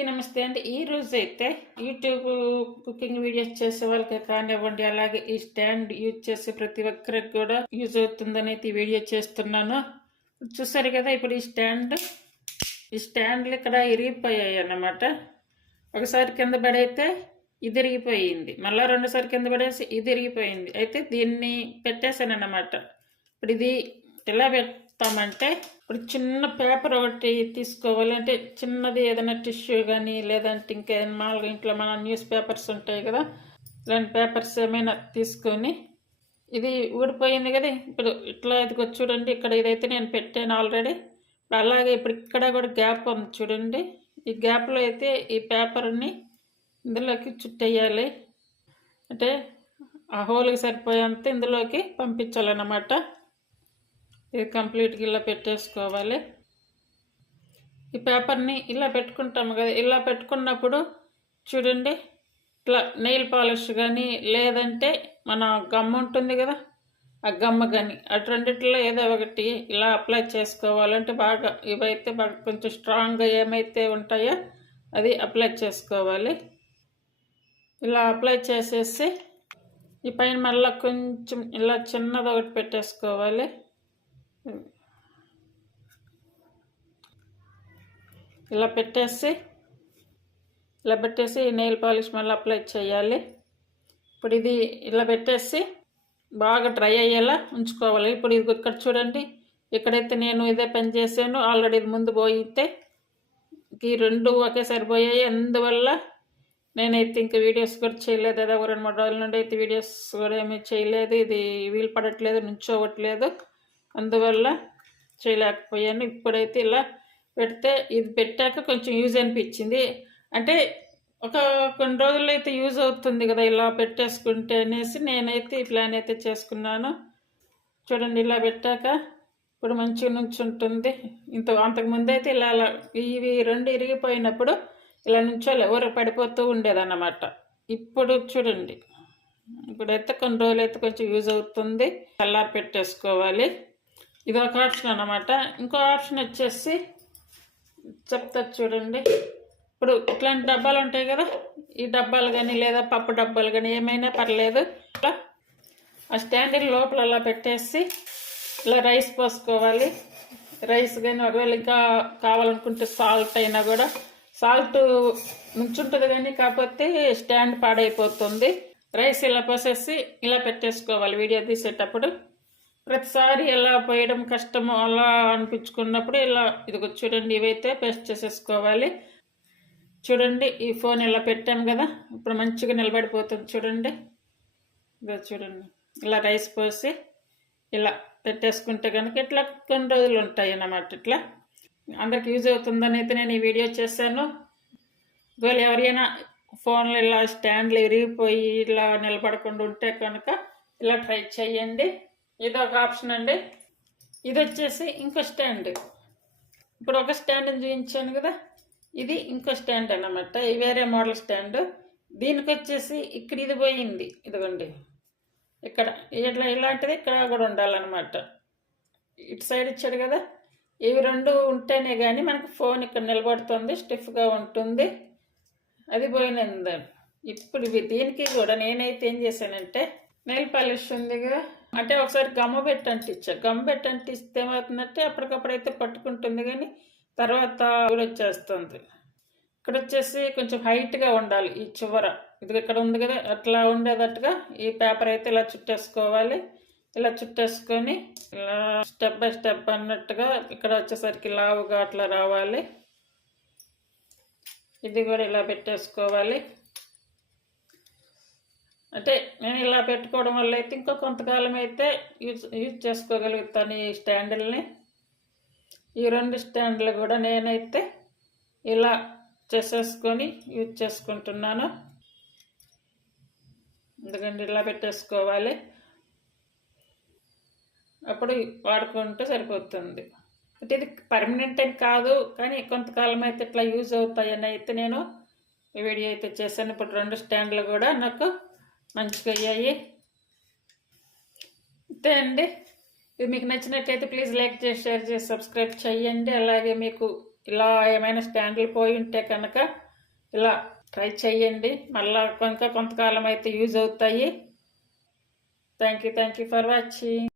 అందరికీ నమస్తే అండి. ఈ రోజు అయితే యూట్యూబ్ కుకింగ్ వీడియోస్ చేసే వాళ్ళకి కానివ్వండి, అలాగే ఈ స్టాండ్ యూజ్ చేసే ప్రతి ఒక్కరికి కూడా యూజ్ అవుతుందని అయితే ఈ వీడియో చేస్తున్నాను. చూసారు కదా, ఇప్పుడు ఈ స్టాండ్లు ఇక్కడ ఇరిగిపోయాయి అన్నమాట. ఒకసారి కింద పడైతే ఇది ఇరిగిపోయింది, మళ్ళీ రెండోసారి కింద పడేసి ఇది ఇరిగిపోయింది. అయితే దీన్ని పెట్టేశాను అన్నమాట. ఇప్పుడు ఇది ఎలా పెడతామంటే, ఇప్పుడు చిన్న పేపర్ ఒకటి తీసుకోవాలి. అంటే చిన్నది ఏదైనా టిష్యూ కానీ, లేదంటే ఇంకేదైనా మామూలుగా ఇంట్లో మన న్యూస్ పేపర్స్ ఉంటాయి కదా, ఇలాంటి పేపర్స్ ఏమైనా తీసుకొని, ఇది ఊడిపోయింది కదా, ఇప్పుడు ఇట్లా ఇదిగో చూడండి, ఇక్కడ ఇదైతే నేను పెట్టాను ఆల్రెడీ. అలాగే ఇప్పుడు ఇక్కడ కూడా గ్యాప్ ఉంది చూడండి, ఈ గ్యాప్లో అయితే ఈ పేపర్ని ఇందులోకి చుట్టేయాలి. అంటే ఆ హోల్కి సరిపోయేంత ఇందులోకి పంపించాలన్నమాట. ఇది కంప్లీట్గా ఇలా పెట్టేసుకోవాలి. ఈ పేపర్ని ఇలా పెట్టుకుంటాము కదా, ఇలా పెట్టుకున్నప్పుడు చూడండి, ఇట్లా నెయిల్ పాలిష్ కానీ, లేదంటే మన గమ్ ఉంటుంది కదా, ఆ గమ్మ కానీ, అటు రెండిట్లో ఏదో ఒకటి ఇలా అప్లై చేసుకోవాలంటే బాగా, ఇవైతే బాగా కొంచెం స్ట్రాంగ్గా ఏమైతే ఉంటాయో అది అప్లై చేసుకోవాలి. ఇలా అప్లై చేసేసి ఈ పైన మళ్ళీ కొంచెం ఇలా చిన్నది ఒకటి పెట్టేసుకోవాలి. ఇలా పెట్టేసి నెయిల్ పాలిష్ మళ్ళీ అప్లై చేయాలి. ఇప్పుడు ఇది ఇలా పెట్టేసి బాగా డ్రై అయ్యేలా ఉంచుకోవాలి. ఇప్పుడు ఇది ఇక్కడ చూడండి, ఇక్కడైతే నేను ఇదే పని చేశాను ఆల్రెడీ. ఇది ముందు పోయితే ఈ రెండు ఒకేసారి పోయాయి, అందువల్ల నేనైతే ఇంకా వీడియోస్ కూడా చేయలేదు. అదే 2-3 రోజుల నుండి అయితే వీడియోస్ కూడా ఏమీ చేయలేదు. ఇది వీలు పడట్లేదు, నుంచోవట్లేదు, అందువల్ల చేయలేకపోయాను. ఇప్పుడైతే ఇలా పెడితే, ఇది పెట్టాక కొంచెం యూజ్ అనిపించింది. అంటే కొన్ని రోజుల్లో అయితే యూజ్ అవుతుంది కదా ఇలా పెట్టేసుకుంటే అనేసి నేనైతే ఈ ప్లాన్ అయితే చేసుకున్నాను. చూడండి, ఇలా పెట్టాక ఇప్పుడు మంచిగా నుంచుంటుంది. అంతకుముందు అయితే ఇలా ఇవి రెండు ఇరిగిపోయినప్పుడు ఇలా నుంచోలే, పడిపోతూ ఉండేదన్నమాట. ఇప్పుడు చూడండి, ఇప్పుడైతే కొన్ని రోజులు అయితే కొంచెం యూజ్ అవుతుంది. చల్లారి పెట్టేసుకోవాలి. ఇది ఒక ఆప్షన్ అన్నమాట. ఇంకో ఆప్షన్ వచ్చేసి చెప్తా చూడండి. ఇప్పుడు ఇట్లాంటి డబ్బాలు ఉంటాయి కదా, ఈ డబ్బాలు కానీ లేదా పప్పు డబ్బాలు కానీ ఏమైనా పర్లేదు, ఇట్లా ఆ స్టాండ్ లోపల అలా పెట్టేసి ఇలా రైస్ పోసుకోవాలి. రైస్ కానీ ఒకవేళ ఇంకా కావాలనుకుంటే సాల్ట్ అయినా కూడా, సాల్ట్ ముంచుంటుంది కానీ కాకపోతే స్టాండ్ పాడైపోతుంది. రైస్ ఇలా పోసేసి ఇలా పెట్టేసుకోవాలి. వీడియో తీసేటప్పుడు ప్రతిసారి ఎలా పోయడం కష్టము అలా అనిపించుకున్నప్పుడు ఇలా ఇదిగో చూడండి, ఇవైతే పేస్ట్ చేసేసుకోవాలి. చూడండి, ఈ ఫోన్ ఇలా పెట్టాము కదా, ఇప్పుడు మంచిగా నిలబడిపోతుంది చూడండి. ఇదో చూడండి, ఇలా రైస్ పోసి ఇలా పెట్టేసుకుంటే కనుక ఇట్లా కొన్ని రోజులు ఉంటాయి అన్నమాట. ఇట్లా అందరికి యూజ్ అవుతుందని అయితే నేను ఈ వీడియో చేశాను. ఒకవేళ ఎవరైనా ఫోన్లో ఇలా స్టాండ్లు ఇరిగిపోయి ఇలా నిలబడకుండా ఉంటే కనుక ఇలా ట్రై చేయండి. ఇది ఒక ఆప్షన్ అండి. ఇది వచ్చేసి ఇంకో స్టాండ్. ఇప్పుడు ఒక స్టాండ్ని చూపించాను కదా, ఇది ఇంకో స్టాండ్ అన్నమాట. ఇది వేరే మోడల్ స్టాండ్. దీనికి వచ్చేసి ఇక్కడ ఇది పోయింది, ఇదిగోండి ఇక్కడ ఇట్లా ఇలాంటిది ఇక్కడ కూడా ఉండాలన్నమాట. ఇటు సైడ్ ఇచ్చాడు కదా, ఇవి రెండు ఉంటేనే కానీ మనకు ఫోన్ ఇక్కడ నిలబడుతుంది, స్టిఫ్గా ఉంటుంది. అది పోయినంది. ఇప్పుడు దీనికి కూడా నేనైతే ఏం చేశానంటే, నెయిల్ పాలిష్ ఉంది కదా, అంటే ఒకసారి గమ్మ పెట్టి అంటించా. గమ్మ పెట్టి అంటిస్తే ఏమవుతుందంటే అప్పటికప్పుడైతే పట్టుకుంటుంది కానీ తర్వాత వచ్చేస్తుంది. ఇక్కడ వచ్చేసి కొంచెం హైట్గా ఉండాలి ఈ చివర, ఇది ఇక్కడ ఉంది కదా, అట్లా ఉండేటట్టుగా ఈ పేపర్ అయితే ఇలా చుట్టేసుకోవాలి. ఇలా చుట్టేసుకొని ఇలా స్టెప్ బై స్టెప్ అన్నట్టుగా ఇక్కడ వచ్చేసరికి లావుగా అట్లా రావాలి. ఇది కూడా ఇలా పెట్టేసుకోవాలి. అంటే నేను ఇలా పెట్టుకోవడం వల్ల అయితే ఇంకో కొంతకాలం అయితే యూజ్ చేసుకోగలుగుతాను ఈ స్టాండ్లని. ఈ రెండు స్టాండ్లు కూడా నేనైతే ఇలా చేసేసుకొని యూజ్ చేసుకుంటున్నాను. ఎందుకంటే ఇలా పెట్టేసుకోవాలి, అప్పుడు వాడుకుంటే సరిపోతుంది. అంటే ఇది పర్మనెంట్ అని కాదు, కానీ కొంతకాలం అయితే ఇట్లా యూజ్ అవుతాయని అయితే నేను ఈ వీడియో అయితే చేశాను. ఇప్పుడు రెండు స్టాండ్లు కూడా నాకు మంచిగా అయ్యాయి. అంతే అండి. ఇది మీకు నచ్చినట్లయితే ప్లీజ్ లైక్ చేసి, షేర్ చేసి, సబ్స్క్రైబ్ చేయండి. అలాగే మీకు ఇలా ఏమైనా స్టాండ్లు పోయి ఉంటే కనుక ఇలా ట్రై చేయండి. మళ్ళీ ఇంకా కొంతకాలం అయితే యూజ్ అవుతాయి. Thank you for watching.